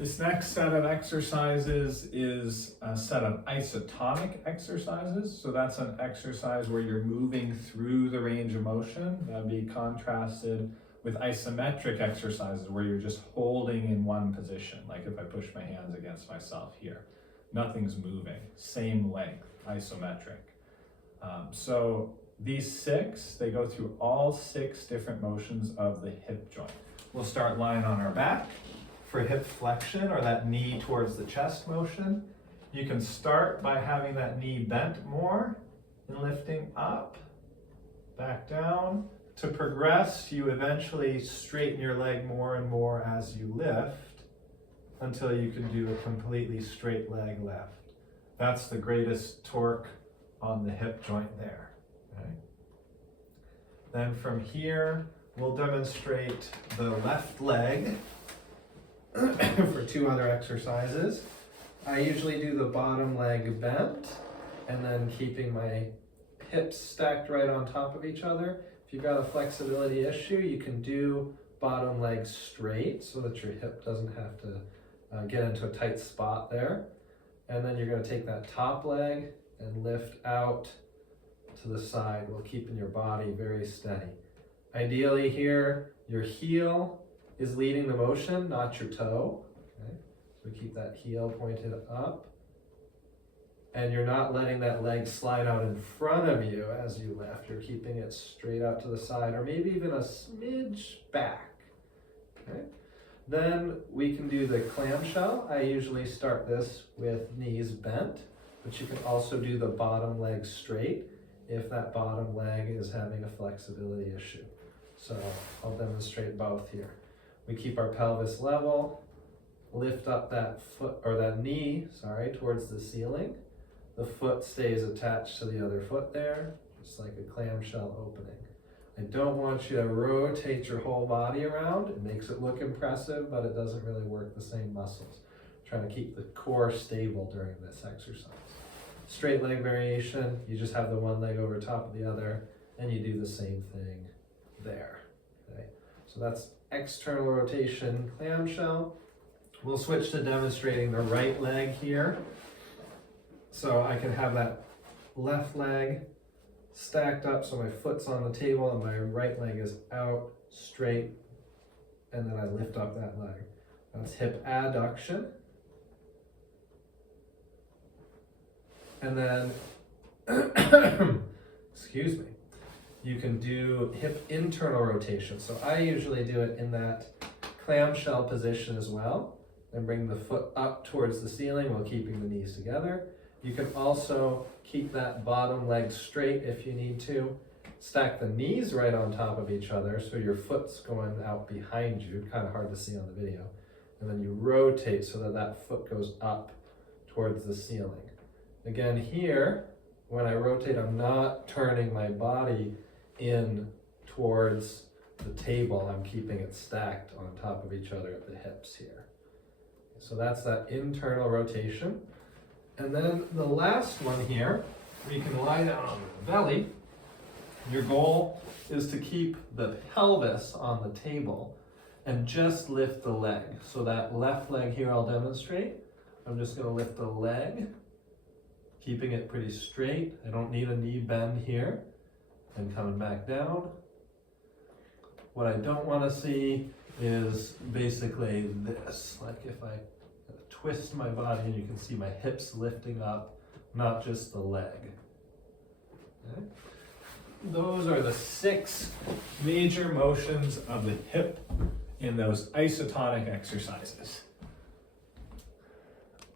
This next set of exercises is a set of isotonic exercises. So that's an exercise where you're moving through the range of motion. That'd be contrasted with isometric exercises where you're just holding in one position. Like if I push my hands against myself here, nothing's moving, same length, isometric. So these six, they go through all 6 different motions of the hip joint. We'll start lying on our back. For hip flexion, or that knee towards the chest motion, you can start by having that knee bent more and lifting up, back down. To progress, you eventually straighten your leg more and more as you lift until you can do a completely straight leg lift. That's the greatest torque on the hip joint there. Okay? Then from here, we'll demonstrate the left leg for 2 other exercises. I usually do the bottom leg bent and then keeping my hips stacked right on top of each other. If you've got a flexibility issue, you can do bottom leg straight so that your hip doesn't have to get into a tight spot there. And then you're going to take that top leg and lift out to the side while keeping your body very steady. Ideally here, your heel is leading the motion, not your toe. Okay? So we keep that heel pointed up. And you're not letting that leg slide out in front of you as you lift. You're keeping it straight out to the side, or maybe even a smidge back. Okay? Then we can do the clamshell. I usually start this with knees bent, but you can also do the bottom leg straight if that bottom leg is having a flexibility issue. So I'll demonstrate both here. We keep our pelvis level, lift up that foot, or that knee, towards the ceiling. The foot stays attached to the other foot there, just like a clamshell opening. I don't want you to rotate your whole body around. It makes it look impressive, but it doesn't really work the same muscles. Trying to keep the core stable during this exercise. Straight leg variation, you just have the one leg over top of the other, and you do the same thing there. Okay? So that's external rotation clamshell. We'll switch to demonstrating the right leg here. So I can have that left leg stacked up so my foot's on the table and my right leg is out straight, and then I lift up that leg. That's hip adduction. And then, excuse me, you can do hip internal rotation. So I usually do it in that clamshell position as well, and bring the foot up towards the ceiling while keeping the knees together. You can also keep that bottom leg straight if you need to. Stack the knees right on top of each other so your foot's going out behind you, kind of hard to see on the video. And then you rotate so that that foot goes up towards the ceiling. Again here, when I rotate, I'm not turning my body in towards the table. I'm keeping it stacked on top of each other at the hips here. So that's that internal rotation. And then the last one here, where you can lie down on the belly. Your goal is to keep the pelvis on the table and just lift the leg. So that left leg here I'll demonstrate. I'm just going to lift the leg, keeping it pretty straight. I don't need a knee bend here. And coming back down. What I don't want to see is basically this, like if I twist my body and you can see my hips lifting up, not just the leg. Okay. Those are the 6 major motions of the hip in those isotonic exercises.